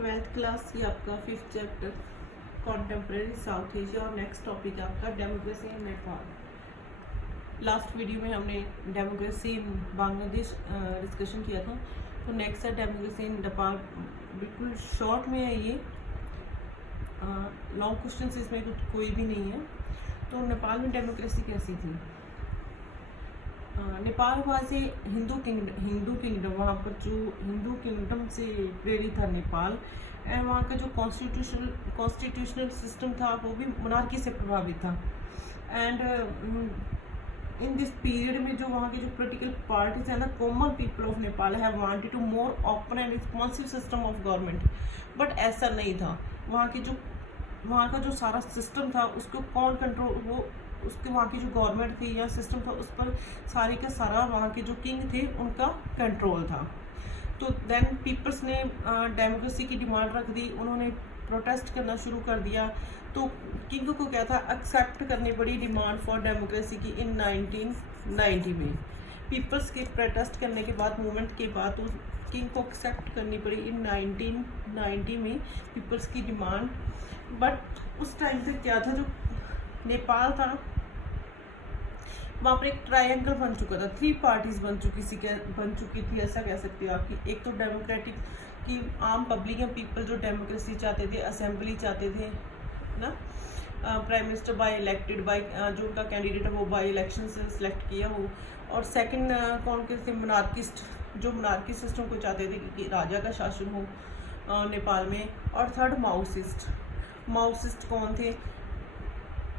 Twelfth class की आपका fifth chapter contemporary south Asia और नेक्स्ट टॉपिक है आपका democracy in Nepal. Last video में हमने डेमोक्रेसी इन बांग्लादेश डिस्कशन किया था, तो नेक्स्ट है डेमोक्रेसी इन नेपाल। बिल्कुल शॉर्ट में है ये, लॉन्ग क्वेश्चन इसमें कोई भी नहीं है। तो नेपाल में डेमोक्रेसी कैसी थी? Nepal was a Hindu kingdom, वहाँ पर जो हिंदू किंगडम से प्रेरित था नेपाल, एंड वहाँ का जो कॉन्स्टिट्यूशनल सिस्टम था वो भी मोनार्की से प्रभावित था। एंड इन दिस पीरियड में जो वहाँ के जो पोलिटिकल पार्टीज है ना, common people of Nepal have wanted to more open and responsive system of government, but ऐसा नहीं था। वहाँ का जो सारा सिस्टम था उसको कौन कंट्रोल, वो उसके वहाँ की जो गवर्नमेंट थी या सिस्टम था उस पर सारी का सारा वहाँ के जो किंग थे उनका कंट्रोल था। तो देन पीपल्स ने डेमोक्रेसी की डिमांड रख दी, उन्होंने प्रोटेस्ट करना शुरू कर दिया। तो किंग को क्या था, एक्सेप्ट करनी पड़ी डिमांड फॉर डेमोक्रेसी की इन 1990 में। पीपल्स के प्रोटेस्ट करने के बाद, मूवमेंट के बाद, तो किंग को एक्सेप्ट करनी पड़ी इन 1990 में पीपल्स की डिमांड। बट उस टाइम पे क्या था, जो नेपाल था वहाँ पर एक ट्रायंगल बन चुका था, 3 पार्टीज बन चुकी थी, ऐसा कह सकते हो आपकी। एक तो डेमोक्रेटिक की आम पब्लिक या पीपल जो डेमोक्रेसी चाहते थे, असेंबली चाहते थे ना, prime minister by elected, by जो उनका कैंडिडेट है वो बाय इलेक्शन से सिलेक्ट किया हो। और सेकंड कौन के थे, मोनार्किस्ट, जो मोनार्की सिस्टम को चाहते थे कि राजा का शासन हो नेपाल में। और थर्ड माओसिस्ट कौन थे,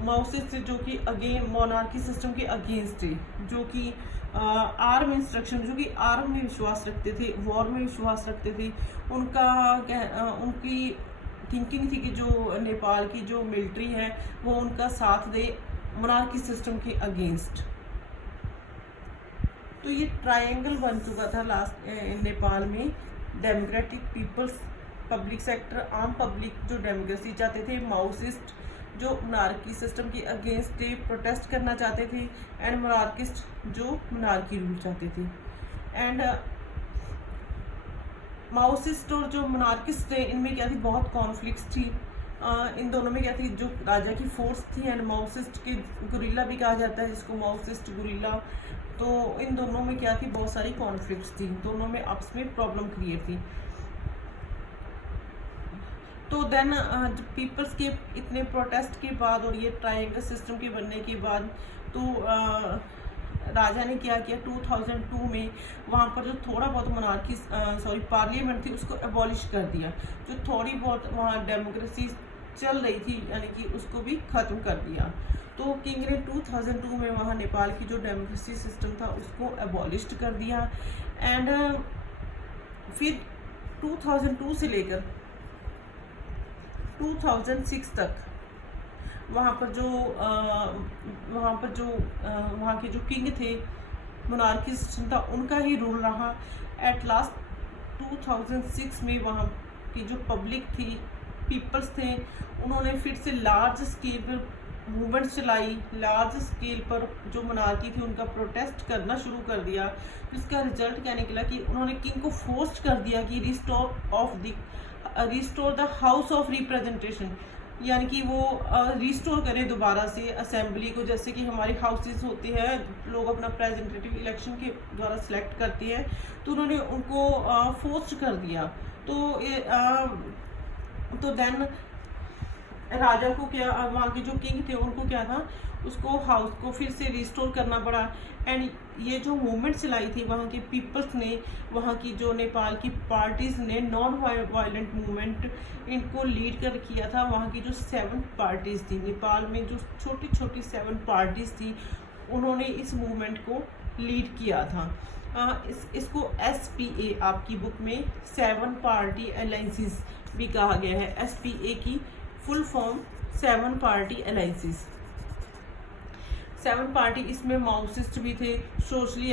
माओसिस्ट जो कि अगेन मोनार्की सिस्टम के अगेंस्ट थे, जो कि आर्म इंस्ट्रक्शन, जो कि आर्म में विश्वास रखते थे, वॉर में विश्वास रखते थे। उनकी थिंकिंग थी कि जो नेपाल की जो मिलिट्री है वो उनका साथ दे मोनार्की सिस्टम के अगेंस्ट। तो ये ट्रायंगल बन चुका था लास्ट नेपाल में। डेमोक्रेटिक पीपल्स, पब्लिक सेक्टर, आम पब्लिक जो डेमोक्रेसी चाहते थे, माओसिस्ट जो मोनार्की सिस्टम के अगेंस्ट थे, प्रोटेस्ट करना चाहते थे, एंड मोनार्किस्ट जो मोनार्की रूल चाहते थे। एंड माओसिस्ट और जो मोनार्किस्ट थे, इनमें क्या थी, बहुत कॉन्फ्लिक्ट्स थी। इन दोनों में क्या थी, जो राजा की फोर्स थी, एंड माओसिस्ट के गुरिल्ला भी कहा जाता है इसको, माओसिस्ट गुरिल्ला। तो इन दोनों में क्या थी, बहुत सारी कॉन्फ्लिक्ट्स थी, दोनों में आपस में प्रॉब्लम क्रिएट थी। तो देन पीपल्स के इतने प्रोटेस्ट के बाद और ये ट्रायंगल सिस्टम के बनने के बाद, तो राजा ने क्या किया, 2002 में वहाँ पर जो थोड़ा बहुत पार्लियामेंट थी उसको एबॉलिश कर दिया। जो थोड़ी बहुत वहाँ डेमोक्रेसी चल रही थी, यानी कि उसको भी ख़त्म कर दिया। तो किंग ने 2002 में वहाँ नेपाल की जो डेमोक्रेसी सिस्टम था उसको एबॉलिश कर दिया। एंड फिर 2002 से लेकर 2006 तक वहाँ के जो किंग थे, मोनार्की सिस्टम था, उनका ही रूल रहा। एट लास्ट 2006 में वहाँ की जो पब्लिक थी, पीपल्स थे, उन्होंने फिर से लार्ज स्केल पर मूवमेंट चलाई, लार्ज स्केल पर जो मोनार्की थी उनका प्रोटेस्ट करना शुरू कर दिया। इसका रिजल्ट क्या निकला कि उन्होंने किंग को फोर्स कर दिया कि restore the house of representation, यानी कि वो रिस्टोर करें दोबारा से असेंबली को, जैसे कि हमारी हाउसेस होती है, लोग अपना रिप्रेजेंटेटिव इलेक्शन के द्वारा सिलेक्ट करते हैं, तो उन्होंने उनको फोर्स कर दिया। तो देन राजा को क्या, वहाँ के जो किंग थे उनको क्या था, उसको हाउस को फिर से रिस्टोर करना पड़ा। एंड ये जो मूवमेंट चलाई थी वहाँ के पीपल्स ने, वहाँ की जो नेपाल की पार्टीज ने, नॉन वायलेंट मूवमेंट, इनको लीड कर किया था। वहाँ की जो 7 पार्टीज थी नेपाल में, जो छोटी छोटी 7 पार्टीज थी, उन्होंने इस मूवमेंट को लीड किया था। इसको SPA आपकी बुक में 7 पार्टी अलायंसेस भी कहा गया है। SPA की full form 7 party alliances. 7 party, इसमें माओसिस्ट भी थे, सोशली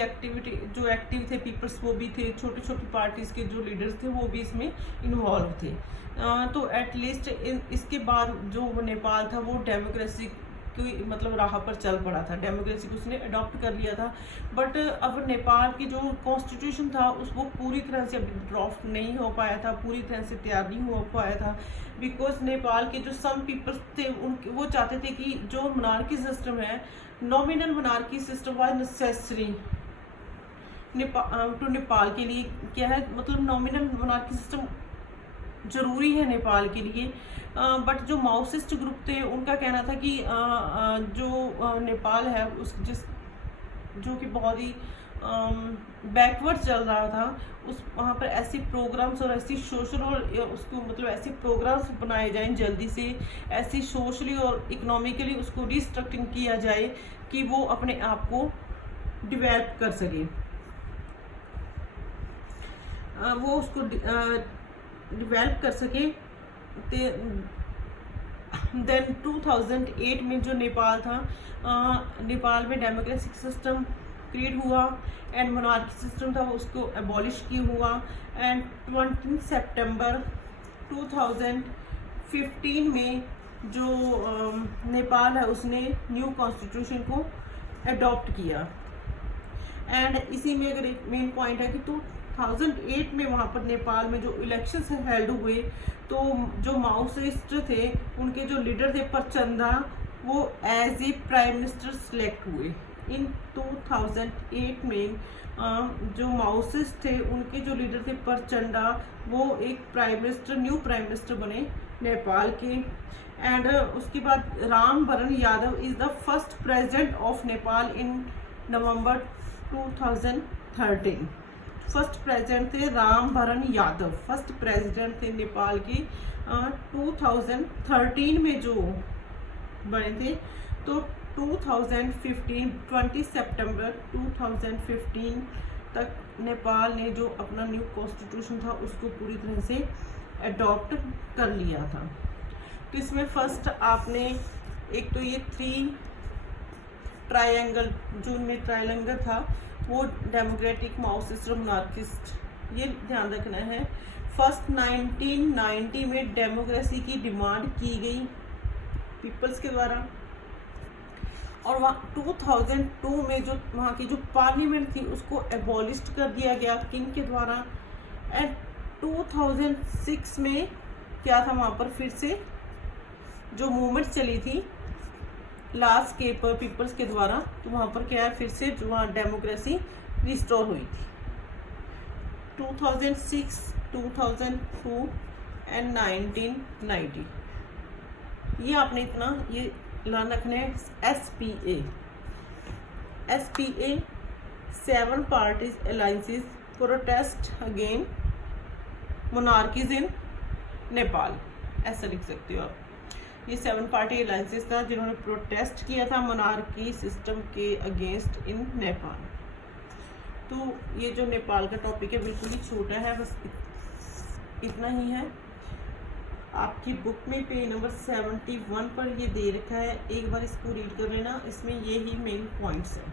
जो एक्टिव थे पीपल्स वो भी थे, छोटी छोटी पार्टीज के जो लीडर्स थे वो भी इसमें इन्वॉल्व थे। तो एटलीस्ट इसके बाद जो नेपाल था वो डेमोक्रेसी की मतलब राह पर चल पड़ा था, डेमोक्रेसी को उसने अडॉप्ट कर लिया था। बट अब नेपाल की जो कॉन्स्टिट्यूशन था उस वो पूरी तरह से अभी ड्राफ्ट नहीं हो पाया था, पूरी तरह से तैयार नहीं हो पाया था, बिकॉज नेपाल के जो सम पीपल्स थे उनके वो चाहते थे कि जो मोनार्की सिस्टम है, nominal monarchy system was necessary to Nepal के लिए। क्या है मतलब नॉमिनल मोनार्की सिस्टम जरूरी है नेपाल के लिए। बट जो माओसिस्ट ग्रुप थे उनका कहना था कि जो नेपाल है उस जिस जो कि बहुत ही बैकवर्ड चल रहा था, उस वहाँ पर ऐसे प्रोग्राम्स और ऐसी सोशल और उसको मतलब ऐसे प्रोग्राम्स बनाए जाएं जल्दी से, ऐसी सोशली और इकोनॉमिकली उसको रिस्ट्रक्चरिंग किया जाए कि वो अपने आप को डिवेल्प कर सके, वो उसको डिवेल्प कर सके। देन 2008 में जो नेपाल था, नेपाल में डेमोक्रेटिक सिस्टम क्रिएट हुआ एंड मोनार्की सिस्टम था उसको एबॉलिश किया हुआ। एंड 20 सितंबर 2015 में जो नेपाल है उसने न्यू कॉन्स्टिट्यूशन को अडॉप्ट किया। एंड इसी में अगर एक मेन पॉइंट है कि 2008 में वहाँ पर नेपाल में जो इलेक्शंस हेल्ड हुए तो जो माओइस्ट थे उनके जो लीडर थे प्रचंडा, वो as a prime minister select हुए। इन 2008 में जो माओइस्ट थे उनके जो लीडर थे प्रचंडा, वो एक prime minister new prime minister बने नेपाल के। एंड उसके बाद Ram Baran Yadav is the first president of Nepal in November 2013। First president थे रामवरण यादव, फर्स्ट प्रेसिडेंट थे नेपाल के 2013 में जो बने थे। तो 20 सितंबर 2015 तक नेपाल ने जो अपना न्यू कॉन्स्टिट्यूशन था उसको पूरी तरह से अडॉप्ट कर लिया था। तो इसमें फर्स्ट आपने एक तो ये 3 ट्रायंगल जो उनमें ट्रायंगल था वो डेमोक्रेटिक माओसिस्ट और मोनार्किस्ट, ये ध्यान रखना है। फर्स्ट 1990 में डेमोक्रेसी की डिमांड की गई पीपल्स के द्वारा, और वहाँ 2002 में जो वहाँ की जो पार्लियामेंट थी उसको एबॉलिश कर दिया गया किंग के द्वारा। एंड 2006 में क्या था वहाँ पर फिर से जो मूवमेंट चली थी लास्ट के पर पीपल्स के द्वारा, तो वहाँ पर क्या है फिर से जो वहाँ डेमोक्रेसी रिस्टोर हुई थी। 2006, 2002 एंड 1990 ये आपने इतना ये ध्यान रखना है। SPA 7 parties alliances protest again monarchies in Nepal, ऐसा लिख सकते हो आप। ये 7 पार्टी अलायंसेस था जिन्होंने प्रोटेस्ट किया था मोनार्की सिस्टम के अगेंस्ट इन नेपाल। तो ये जो नेपाल का टॉपिक है बिल्कुल ही छोटा है, बस इतना ही है। आपकी बुक में पेज नंबर 71 पर ये दे रखा है, एक बार इसको रीड कर लेना, इसमें ये ही मेन पॉइंट्स हैं।